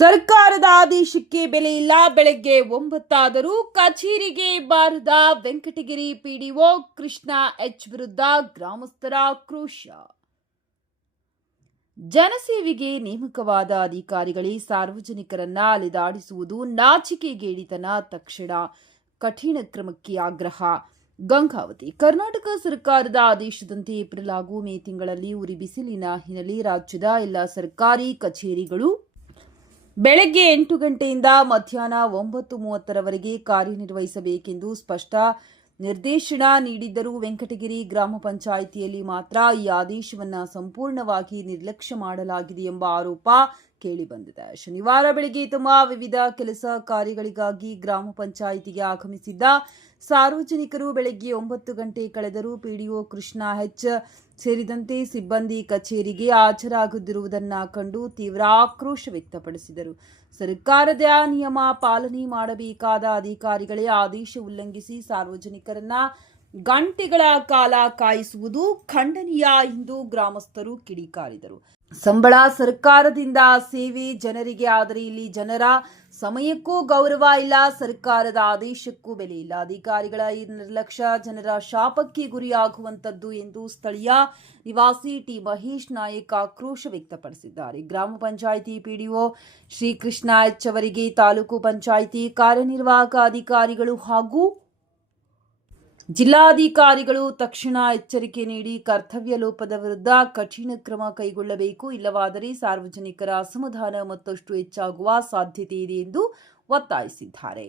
ಸರ್ಕಾರದ ಆದೇಶಕ್ಕೆ ಬೆಲೆ ಇಲ್ಲ. ಬೆಳಗ್ಗೆ 9 ಆದರೂ ಕಚೇರಿಗೆ ಬಾರದ ವೆಂಕಟಗಿರಿ ಪಿಡಿಒ ಕೃಷ್ಣ ಎಚ್ ವಿರುದ್ಧ ಗ್ರಾಮಸ್ಥರ ಆಕ್ರೋಶ. ಜನಸೇವೆಗೆ ನೇಮಕವಾದ ಅಧಿಕಾರಿಗಳೇ ಸಾರ್ವಜನಿಕರನ್ನ ಅಲೆದಾಡಿಸುವುದು ನಾಚಿಕೆಗೇಡಿತನ. ತಕ್ಷಣ ಕಠಿಣ ಕ್ರಮಕ್ಕೆ ಆಗ್ರಹ. ಗಂಗಾವತಿ. ಕರ್ನಾಟಕ ಸರ್ಕಾರದ ಆದೇಶದಂತೆ ಏಪ್ರಿಲ್ ಹಾಗೂ ಮೇ ತಿಂಗಳಲ್ಲಿ ಉರಿ ಬಿಸಿಲಿನ ಹಿನ್ನೆಲೆ ರಾಜ್ಯದ ಎಲ್ಲ ಸರ್ಕಾರಿ ಕಚೇರಿಗಳು ಬೆಳಗ್ಗೆ 8 ಗಂಟೆಯಿಂದ ಮಧ್ಯಾಹ್ನ 9:30ರವರೆಗೆ ಕಾರ್ಯನಿರ್ವಹಿಸಬೇಕೆಂದು ಸ್ಪಷ್ಟ ನಿರ್ದೇಶನ ನೀಡಿದ್ದರೂ ವೆಂಕಟಗಿರಿ ಗ್ರಾಮ ಪಂಚಾಯಿತಿಯಲ್ಲಿ ಮಾತ್ರ ಈ ಆದೇಶವನ್ನು ಸಂಪೂರ್ಣವಾಗಿ ನಿರ್ಲಕ್ಷ್ಯ ಮಾಡಲಾಗಿದೆ ಎಂಬ ಆರೋಪ ಕೇಳಿಬಂದಿದೆ. ಶನಿವಾರ ಬೆಳಗ್ಗೆ ತಮ್ಮ ವಿವಿಧ ಕೆಲಸ ಕಾರ್ಯಗಳಿಗಾಗಿ ಗ್ರಾಮ ಪಂಚಾಯಿತಿಗೆ ಆಗಮಿಸಿದ್ದ ಸಾರ್ವಜನಿಕರು ಬೆಳಗ್ಗೆ 9 ಗಂಟೆ ಕಳೆದರೂ ಪಿಡಿಒ ಕೃಷ್ಣ ಎಚ್ ಸೇರಿದಂತೆ ಸಿಬ್ಬಂದಿ ಕಚೇರಿಗೆ ಹಾಜರಾಗದಿರುವುದನ್ನು ಕಂಡು ತೀವ್ರ ಆಕ್ರೋಶ ವ್ಯಕ್ತಪಡಿಸಿದರು. ಸರ್ಕಾರದ ನಿಯಮ ಪಾಲನೆ ಮಾಡಬೇಕಾದ ಅಧಿಕಾರಿಗಳೇ ಆದೇಶ ಉಲ್ಲಂಘಿಸಿ ಸಾರ್ವಜನಿಕರನ್ನ ಗಂಟೆಗಳ ಕಾಲ ಕಾಯಿಸುವುದು ಖಂಡನೀಯ ಎಂದು ಗ್ರಾಮಸ್ಥರು ಕಿಡಿಕಾರಿದರು. ಸಂಬಳ ಸರ್ಕಾರದಿಂದ, ಸೇವೆ ಜನರಿಗೆ. ಆದರೆ ಇಲ್ಲಿ ಜನರ ಸಮಯಕ್ಕೂ ಗೌರವ ಇಲ್ಲ, ಸರ್ಕಾರದ ಆದೇಶಕ್ಕೂ ಬೆಲೆ ಇಲ್ಲ. ಅಧಿಕಾರಿಗಳ ಈ ನಿರ್ಲಕ್ಷ್ಯ ಜನರ ಶಾಪಕ್ಕೆ ಗುರಿಯಾಗುವಂತದ್ದು ಎಂದು ಸ್ಥಳೀಯ ನಿವಾಸಿ ಟಿ ಮಹೇಶ್ ನಾಯಕ್ ಆಕ್ರೋಶ ವ್ಯಕ್ತಪಡಿಸಿದ್ದಾರೆ. ಗ್ರಾಮ ಪಂಚಾಯಿತಿ ಪಿಡಿಒ ಶ್ರೀಕೃಷ್ಣ ಎಚ್ ಅವರಿಗೆ ತಾಲೂಕು ಪಂಚಾಯಿತಿ ಕಾರ್ಯನಿರ್ವಾಹಕ ಅಧಿಕಾರಿಗಳು ಹಾಗೂ ಜಿಲ್ಲಾಧಿಕಾರಿಗಳು ತಕ್ಷಣ ಎಚ್ಚರಿಕೆ ನೀಡಿ ಕರ್ತವ್ಯ ಲೋಪದ ವಿರುದ್ಧ ಕಠಿಣ ಕ್ರಮ ಕೈಗೊಳ್ಳಬೇಕು. ಇಲ್ಲವಾದರೆ ಸಾರ್ವಜನಿಕರ ಅಸಮಾಧಾನ ಮತ್ತಷ್ಟು ಹೆಚ್ಚಾಗುವ ಸಾಧ್ಯತೆ ಇದೆ ಎಂದು ಒತ್ತಾಯಿಸಿದ್ದಾರೆ.